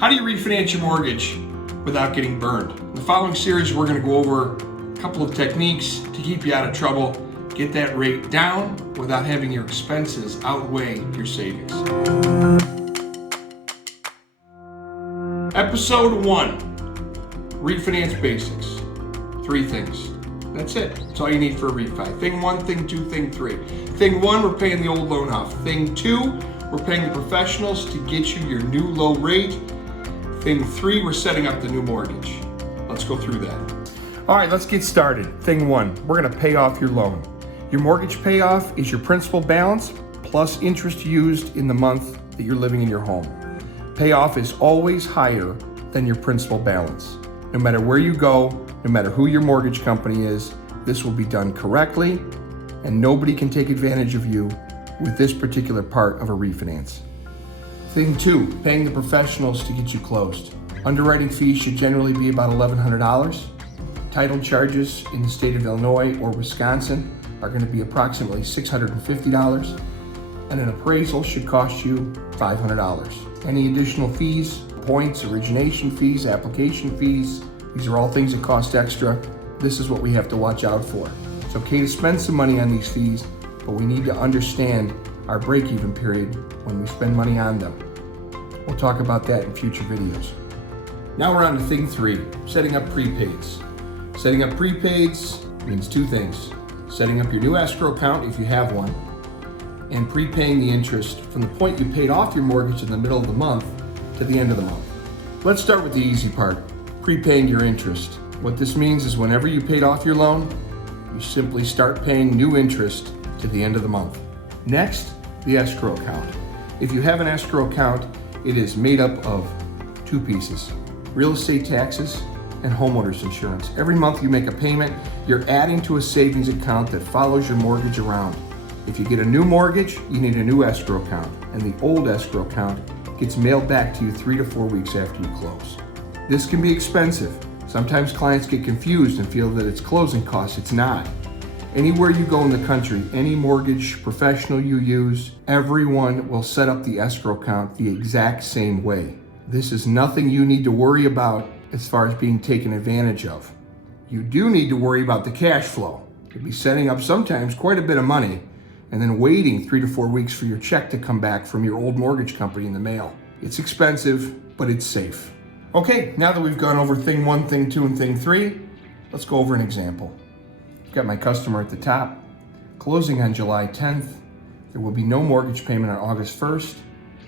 How do you refinance your mortgage without getting burned? In the following series, we're going to go over a couple of techniques to keep you out of trouble, get that rate down without having your expenses outweigh your savings. Episode 1, refinance basics. 3 things. That's it. That's all you need for a refi. Thing 1, thing 2, thing 3. Thing 1, we're paying the old loan off. Thing 2, we're paying the professionals to get you your new low rate. Thing 3, we're setting up the new mortgage. Let's go through that. All right, let's get started. Thing 1, we're going to pay off your loan. Your mortgage payoff is your principal balance plus interest used in the month that you're living in your home. Payoff is always higher than your principal balance. No matter where you go, no matter who your mortgage company is, this will be done correctly, and nobody can take advantage of you with this particular part of a refinance. Thing 2, paying the professionals to get you closed. Underwriting fees should generally be about $1,100. Title charges in the state of Illinois or Wisconsin are going to be approximately $650, and an appraisal should cost you $500. Any additional fees, points, origination fees, application fees, these are all things that cost extra. This is what we have to watch out for. It's okay to spend some money on these fees, but we need to understand our break-even period when we spend money on them. We'll talk about that in future videos. Now we're on to thing 3, setting up prepaids. Setting up prepaids means 2 things. Setting up your new escrow account if you have one, and prepaying the interest from the point you paid off your mortgage in the middle of the month to the end of the month. Let's start with the easy part, prepaying your interest. What this means is whenever you paid off your loan, you simply start paying new interest to the end of the month. Next, the escrow account. If you have an escrow account, it is made up of 2 pieces, real estate taxes and homeowner's insurance. Every month you make a payment, you're adding to a savings account that follows your mortgage around. If you get a new mortgage, you need a new escrow account, and the old escrow account gets mailed back to you 3 to 4 weeks after you close. This can be expensive. Sometimes clients get confused and feel that it's closing costs. It's not. Anywhere you go in the country, any mortgage professional you use, everyone will set up the escrow account the exact same way. This is nothing you need to worry about as far as being taken advantage of. You do need to worry about the cash flow. You'll be setting up sometimes quite a bit of money and then waiting 3 to 4 weeks for your check to come back from your old mortgage company in the mail. It's expensive, but it's safe. Okay, now that we've gone over thing 1, thing 2, and thing 3, let's go over an example. I've got my customer at the top. Closing on July 10th. There will be no mortgage payment on August 1st.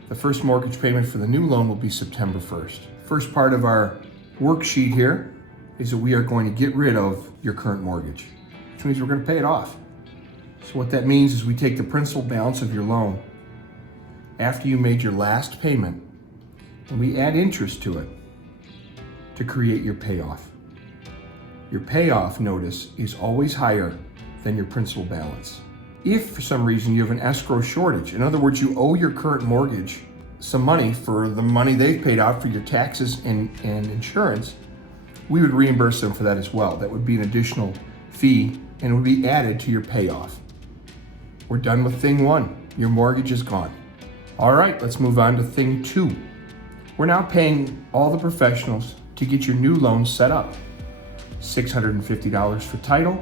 The first mortgage payment for the new loan will be September 1st. First part of our worksheet here is that we are going to get rid of your current mortgage, which means we're going to pay it off. So what that means is we take the principal balance of your loan after you made your last payment and we add interest to it to create your payoff. Your payoff, notice, is always higher than your principal balance. If for some reason you have an escrow shortage, in other words, you owe your current mortgage some money for the money they've paid out for your taxes and insurance, we would reimburse them for that as well. That would be an additional fee and would be added to your payoff. We're done with thing 1. Your mortgage is gone. All right, let's move on to thing 2. We're now paying all the professionals to get your new loan set up. $650 for title,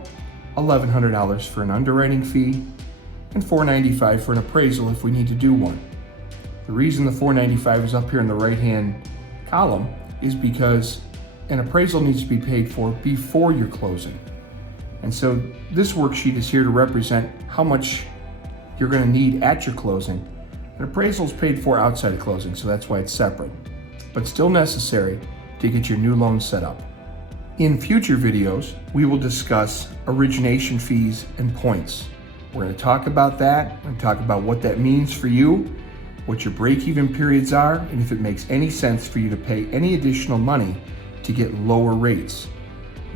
$1,100 for an underwriting fee, and $495 for an appraisal if we need to do one. The reason the $495 is up here in the right-hand column is because an appraisal needs to be paid for before your closing. And so this worksheet is here to represent how much you're going to need at your closing. An appraisal is paid for outside of closing, so that's why it's separate, but still necessary to get your new loan set up. In future videos, we will discuss origination fees and points. We're going to talk about that. We're going to talk about what that means for you, what your break-even periods are, and if it makes any sense for you to pay any additional money to get lower rates.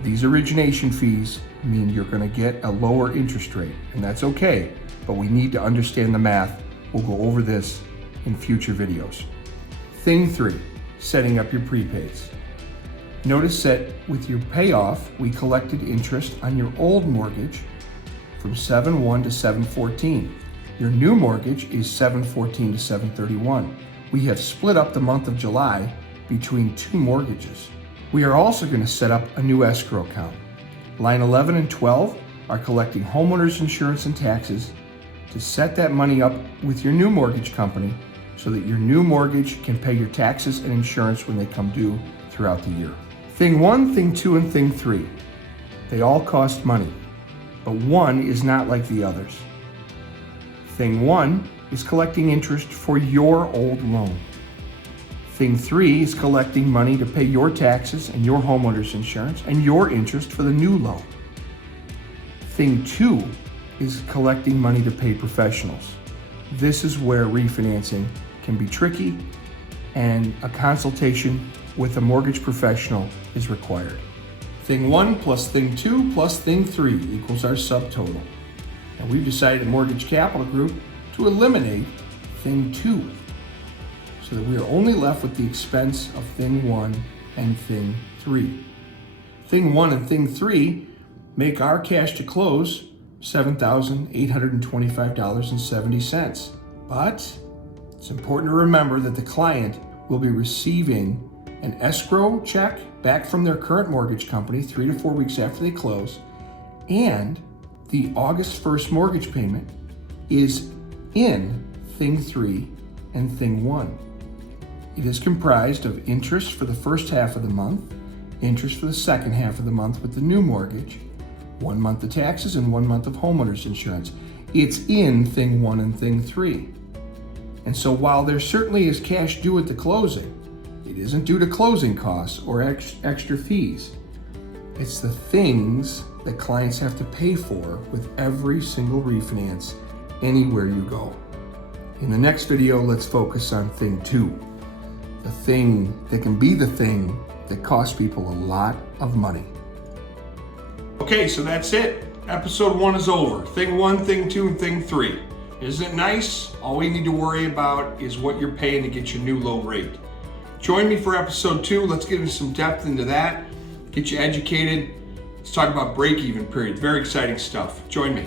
These origination fees mean you're going to get a lower interest rate, and that's okay, but we need to understand the math. We'll go over this in future videos. Thing 3, setting up your prepaids. Notice that with your payoff, we collected interest on your old mortgage from 7/1 to 7/14. Your new mortgage is 7/14 to 7/31. We have split up the month of July between 2 mortgages. We are also going to set up a new escrow account. Line 11 and 12 are collecting homeowners insurance and taxes to set that money up with your new mortgage company so that your new mortgage can pay your taxes and insurance when they come due throughout the year. Thing 1, Thing 2, and Thing 3. They all cost money, but one is not like the others. Thing 1 is collecting interest for your old loan. Thing 3 is collecting money to pay your taxes and your homeowner's insurance and your interest for the new loan. Thing 2 is collecting money to pay professionals. This is where refinancing can be tricky and a consultation with a mortgage professional is required. Thing 1 plus Thing 2 plus Thing 3 equals our subtotal. And we've decided at Mortgage Capital Group to eliminate Thing 2 so that we are only left with the expense of Thing 1 and Thing 3. Thing 1 and Thing 3 make our cash to close $7,825.70. But it's important to remember that the client will be receiving an escrow check back from their current mortgage company 3 to 4 weeks after they close, and the August 1st mortgage payment is in Thing 3 and Thing 1. It is comprised of interest for the first half of the month, interest for the second half of the month with the new mortgage, 1 month of taxes, and 1 month of homeowner's insurance. It's in Thing 1 and Thing 3. And so while there certainly is cash due at the closing, it isn't due to closing costs or extra fees. It's the things that clients have to pay for with every single refinance anywhere you go. In the next video, let's focus on Thing 2, the thing that can be the thing that costs people a lot of money. Okay, so that's it. Episode 1 is over. Thing 1, Thing 2, and Thing 3. Isn't it nice? All we need to worry about is what you're paying to get your new low rate. Join me for episode 2. Let's get into some depth into that, get you educated. Let's talk about break-even period. Very exciting stuff. Join me.